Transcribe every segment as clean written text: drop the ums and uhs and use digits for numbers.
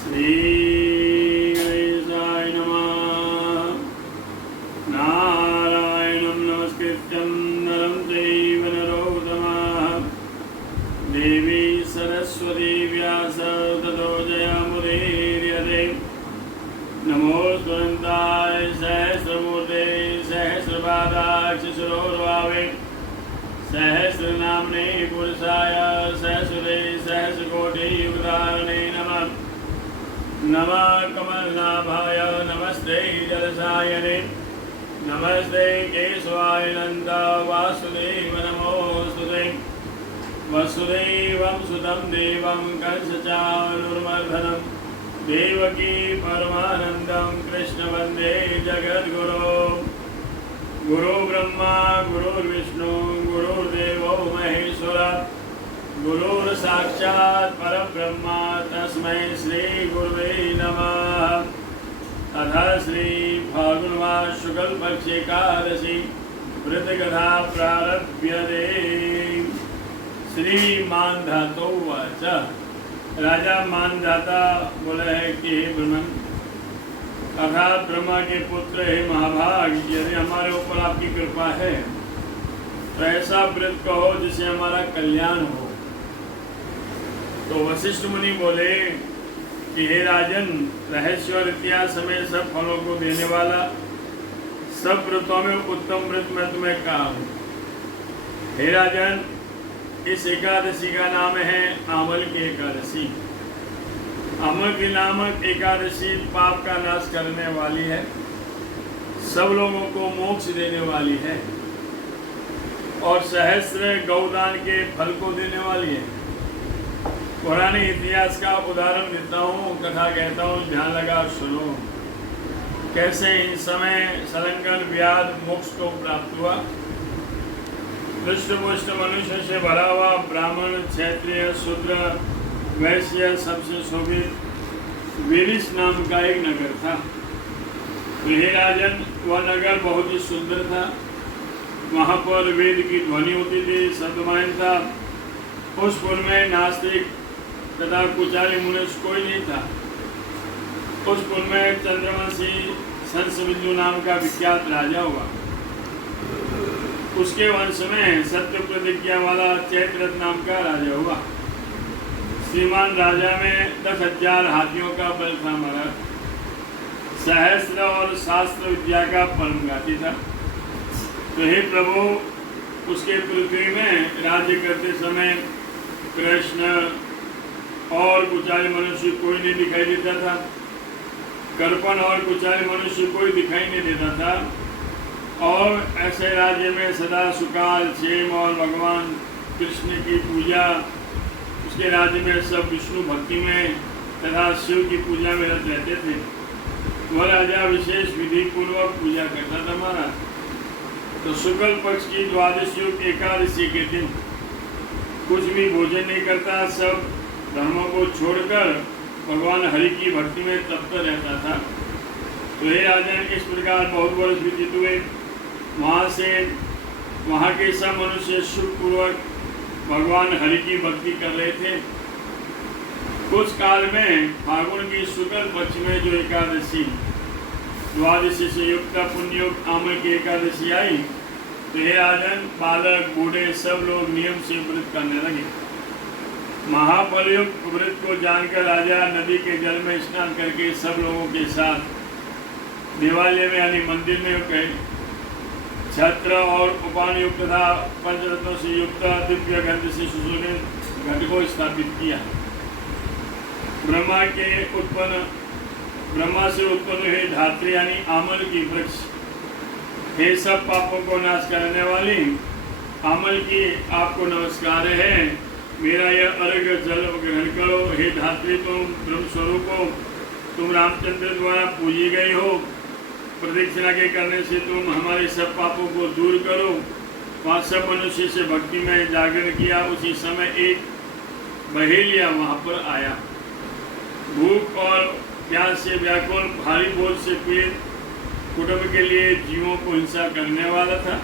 श्री गणेशाय नमः। नारायणं नमस्कृत्यं नरं चैव नरोत्तमः देवी सरस्वती व्यासं ततो जयमुदीरयते। नमोऽस्तुताय सहस्रमूर्ते सहस्रपादाय शिशिरोर्भावे सहस्रनाम्ने पुरुषाय सहस्रे सहस्रकोटियुगधारिणे नमः। नमः कमलनाभाय नमस्ते जलसायने नमस्ते केशवाय नन्द वासुदेव नमोऽस्तुते। वसुदेवं सुतं देवं कंसचाणूरमर्दनं देवकी परमानन्दं कृष्ण वन्दे जगद्गुरो। गुरु ब्रह्मा गुरुर्विष्णु गुरुर्देवो महेश्वरः गुरुर्साक्षात् परब्रह्म तस्मै श्री गुरुवे नमः। अथ श्री फाल्गुनमास शुक्ल पक्ष एकादशी व्रतकथा प्रारभ्यते। श्री मानधातोवाच। राजा मानधाता बोले है कि हे ब्रह्मन अर्थात ब्रह्मा के पुत्र हे महाभाग, यदि हमारे ऊपर आपकी कृपा है तो ऐसा व्रत कहो जिससे हमारा कल्याण हो। तो वशिष्ठ मुनि बोले कि हे राजन, रहस्य और इतिहास समेत सब फलों को देने वाला सब व्रतों में उत्तम व्रत मैं तुम्हें कहा हूँ। हे राजन, इस एकादशी का नाम है आमल की एकादशी। अमल की नामक एकादशी पाप का नाश करने वाली है, सब लोगों को मोक्ष देने वाली है और सहस्र गौदान के फल को देने वाली है। पुराने इतिहास का उदाहरण देता हूँ, कथा कहता हूँ, ध्यान लगा सुनो। कैसे इन समय सलंगन व्याध मोक्ष को प्राप्त हुआ। दृष्टपुष्ट मनुष्य से भरा हुआ ब्राह्मण क्षत्रिय शूद्र वैश्य सबसे शोभित वीरिश नाम का एक नगर था। हे राजन, वह नगर बहुत ही सुंदर था। वहाँ पर वेद की ध्वनि होती थी, शब्दमय था। उस पुर में नास्तिक तथा कुचाली मनुष्य कोई नहीं था। उस पुर में चंद्रवंशी संसबिंदु नाम का विख्यात राजा हुआ। उसके वंश में सत्य प्रतिज्ञा वाला चैत्ररथ नाम का राजा हुआ। श्रीमान राजा में 10,000 हाथियों का बल था। महाराज सहस्त्र और शास्त्र विद्या का परम गाती था। तो हे प्रभु, उसके पृथ्वी में राज्य करते समय कृष्ण और कुचाली मनुष्य कोई नहीं दिखाई देता था। कर्पण और कुचाली मनुष्य कोई दिखाई नहीं देता था। और ऐसे राज्य में सदा सुकाल क्षेम और भगवान कृष्ण की पूजा, उसके राज्य में सब विष्णु भक्ति में तथा शिव की पूजा में रत रहते थे। वह राजा विशेष विधि पूर्वक पूजा करता था। महाराज तो शुक्ल पक्ष की द्वादश युग एकादशी के दिन कुछ भी भोजन नहीं करता, सब धर्मों को छोड़कर भगवान हरि की भक्ति में तप्त रहता था। तो हे राजन, इस प्रकार बहुत वर्ष व्यतीत हुए। वहाँ के सब मनुष्य सुखपूर्वक भगवान हरि की भक्ति कर रहे थे। कुछ काल में फागुन की शुक्ल पक्ष में जो एकादशी द्वादशी से युक्त पुण्ययुक्त आमल की एकादशी आई, तो हे राजन, बालक बूढ़े सब लोग नियम से व्रत करने लगे। महाफलयुक्त व्रत को जानकर राजा नदी के जल में स्नान करके सब लोगों के साथ देवालय में यानी मंदिर में गए। छत्र और उपान युक्त तथा पंचरत्नों से युक्त दिव्य गंध से सुशोभित घट को स्थापित किया। ब्रह्मा से उत्पन्न हुए धात्री यानी आमल की वृक्ष, हे सब पापों को नाश करने वाली आमल की आपको नमस्कार है। मेरा यह अर्घ्य जल ग्रहण करो। हे धात्री, तुम ब्रह्म स्वरूप हो, तुम रामचंद्र द्वारा पूजी गई हो। प्रदक्षिणा के करने से तुम हमारे सब पापों को दूर करो। वहाँ सब मनुष्य से भक्ति में जागरण किया। उसी समय एक बहेलिया वहाँ पर आया। भूख और प्यास से व्याकुल, भारी बोझ से पीड़ित कुटुंब के लिए जीवों को हिंसा करने वाला था।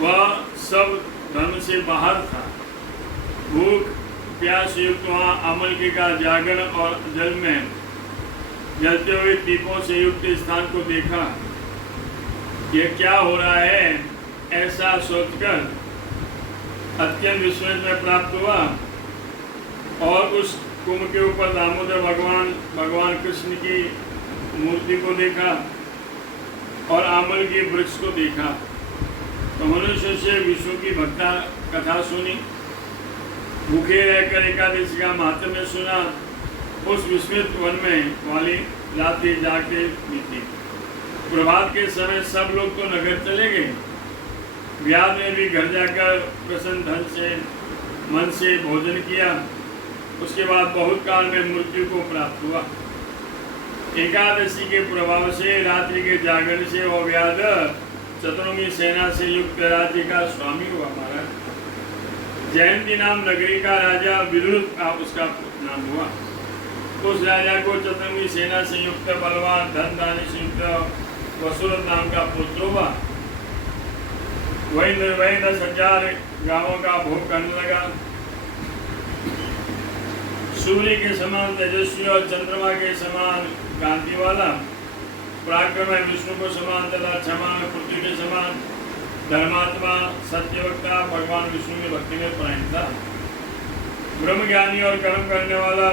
वह सब धर्म से बाहर था। भूख प्यास युक्त वहाँ अमलकी का जागरण और जल में जलते हुए दीपों से युक्त स्थान को देखा। यह क्या हो रहा है ऐसा सोचकर अत्यंत विस्मय में प्राप्त हुआ और उस कुंभ के ऊपर दामोदर भगवान कृष्ण की मूर्ति को देखा और आमल के वृक्ष को देखा। तो मनुष्य से विष्णु की भक्ता कथा सुनी, भूखे रहकर एकादशी का महात्म्य सुना। उस विस्मित वन में वाली रात्रि जाके बीती। प्रभात के समय सब लोग तो नगर चले गए। व्यास ने भी घर जाकर प्रसन्न धन से मन से भोजन किया। उसके बाद बहुत काल में मृत्यु को प्राप्त हुआ। एकादशी के प्रभाव से रात्रि के जागरण से वो व्याध चतुर्मुखी सेना से युक्त राज्य का स्वामी हुआ। महाराज जयंती नाम नगरी का राजा विदुर का उसका नाम हुआ। उस राजा को चतुर्मुखी सेना से युक्त बलवान धन दानी से युक्त वसुरथ नाम का पुत्र हुआ। वही निर्भय 10,000 गांवों का भोग करने लगा। सूर्य के समान तेजस्वी और चंद्रमा के समान कांति वाला, पराक्रम में विष्णु को समान तथा क्षमा में पृथ्वी के समान, धर्मात्मा सत्यवक्ता भगवान विष्णु की भक्ति में परायण था। ब्रह्म ज्ञानी और कर्म करने वाला,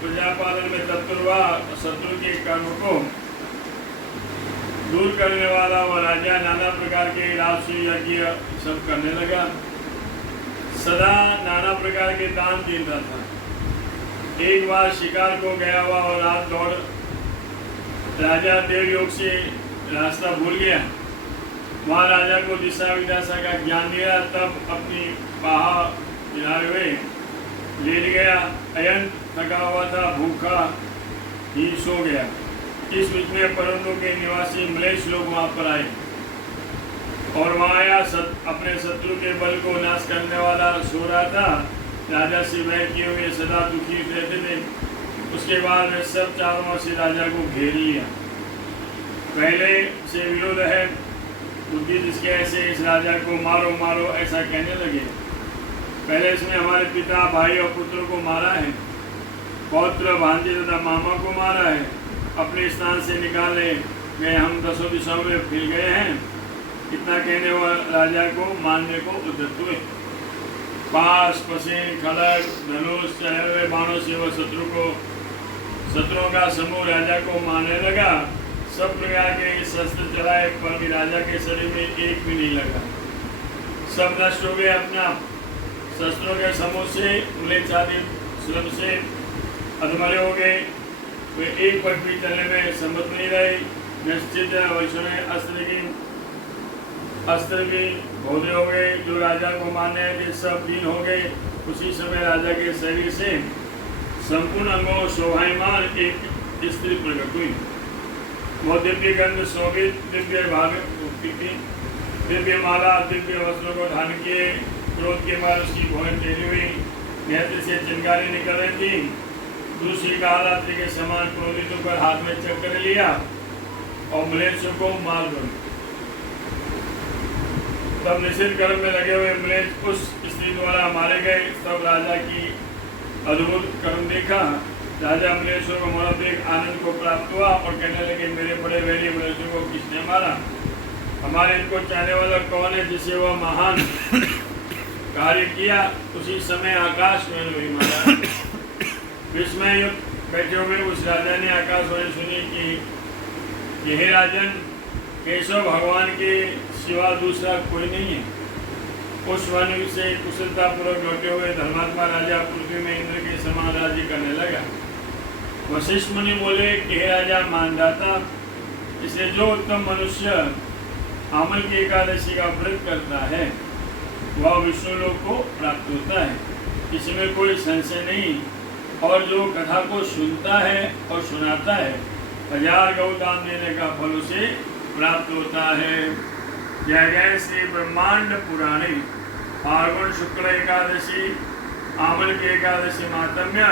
प्रजापालन में तत्पर हुआ, शत्रु के कर्म को दूर करने वाला वह राजा नाना प्रकार के राजसूय यज्ञ सब करने लगा। सदा नाना प्रकार के दान देता था। एक बार शिकार को गया हुआ और रात दौड़ राजा देवयोग से रास्ता भूल गया। वहाँ राजा को दिशा विदिशा का ज्ञान दिया। तब अपनी पाहा हिलाए हुए लेट गया। अयन थका हुआ था, भूखा ही सो गया। इस बीच में पर्वतों के निवासी मलेच्छ लोग वहाँ पर आए और वहाँ आया अपने शत्रु के बल को नाश करने वाला सो रहा था। राजा से वह किए हुए सदा दुखी रहते थे। उसके बाद वे सब चारों ओर से राजा को घेर लिया। पहले से विरोध है, बुद्धि जिसके ऐसे इस राजा को मारो मारो ऐसा कहने लगे। पहले इसमें हमारे पिता भाई और पुत्रों को मारा है, पौत्र भांजे तथा मामा को मारा है, अपने स्थान से निकाले गए, हम 10 दिशाओं में फिर गए हैं। इतना कहने वाले राजा को मारने को उद्यत हुए। पास पसीन खड़ग धनुष चढ़े हुए बाणों से वह शत्रुओं का समूह राजा को मारने लगा। सब प्रकार के शस्त्र चलाए पर भी राजा के शरीर में एक भी नहीं लगा। सब नष्ट हो गए। अपना शस्त्रों के समूह से मलेच्छ आदि श्रम से अधमरे हो गए। वे एक पग भी चलने में सम्मत नहीं रहे। निश्चित वैष्णव अस्त्र भी भोदे हो गए। जो राजा को मारने थे सब दीन हो गए। उसी समय राजा के शरीर से संपूर्ण अंगों शोभायमान एक स्त्री प्रकट हुई। वो दिव्य गंध शोभित दिव्य भाग दिव्य माला दिव्य वस्त्रों को धारण किए। क्रोध के बाद उसकी भोजन टेली हुई, नेत्र से चिंगारी निकल रही थी। दूसरी कालरात्रि के समान क्रोधित होकर हाथ में चक्कर लिया और मलेच्छ को मार दो। तब निषिद्ध कर्म में लगे हुए मलेच्छ उस स्त्री द्वारा मारे गए। तब राजा की अद्भुत कर्म देखा। राजा मलेच्छों को मरा देख आनंद को प्राप्त हुआ और कहने लगे, मेरे बड़े वैरी मलेच्छों को किसने मारा? हमारे इनको चाहने वाला कौन है जिसे वह महान कार्य किया? उसी समय आकाश में वही मारा। विस्मय बैठे हुए उस राजा ने आकाशवाणी सुनी कि हे राजन, केशव भगवान के सिवा दूसरा कोई नहीं है। उस वन से कुशलतापूर्वक लौटे हुए धर्मात्मा राजा पृथ्वी में इंद्र के समान राज्य करने लगा। वशिष्ठ मुनि बोले कि हे राजा मानदाता, इसे जो उत्तम मनुष्य आमल की एकादशी का व्रत करता है वह विष्णु लोक को प्राप्त होता है, इसमें कोई संशय नहीं। और जो कथा को सुनता है और सुनाता है 1000 गौदान देने का फल उसे प्राप्त होता है। जय जय श्री ब्रह्मांड पुराणे फाल्गुन शुक्ल एकादशी आमल की एकादशी महात्म्य।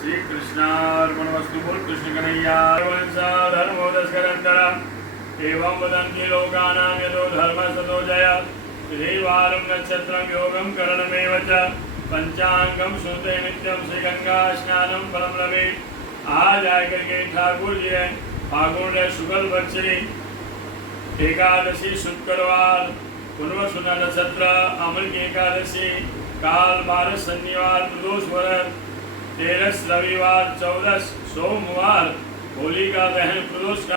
श्री कृष्णार्पणमस्तु। बोल कृष्ण कन्हैया धर्मोदस्करंदर एवं वदन्ति लोकानां यतो धर्म सतो जय। श्रीवारं नक्षत्रं योगं करणमेव च पंचांगम सुनते नित्यम श्री गंगा स्नानम फलम लवे। आज आकर के ठाकुर जी फागुन शुक्ल पक्षी एकादशी शुक्रवार पुनर्वसु नक्षत्र अमल की एकादशी काल 12 शनिवार प्रदोष व्रत 13 रविवार 14 सोमवार होली का दहन प्रदोष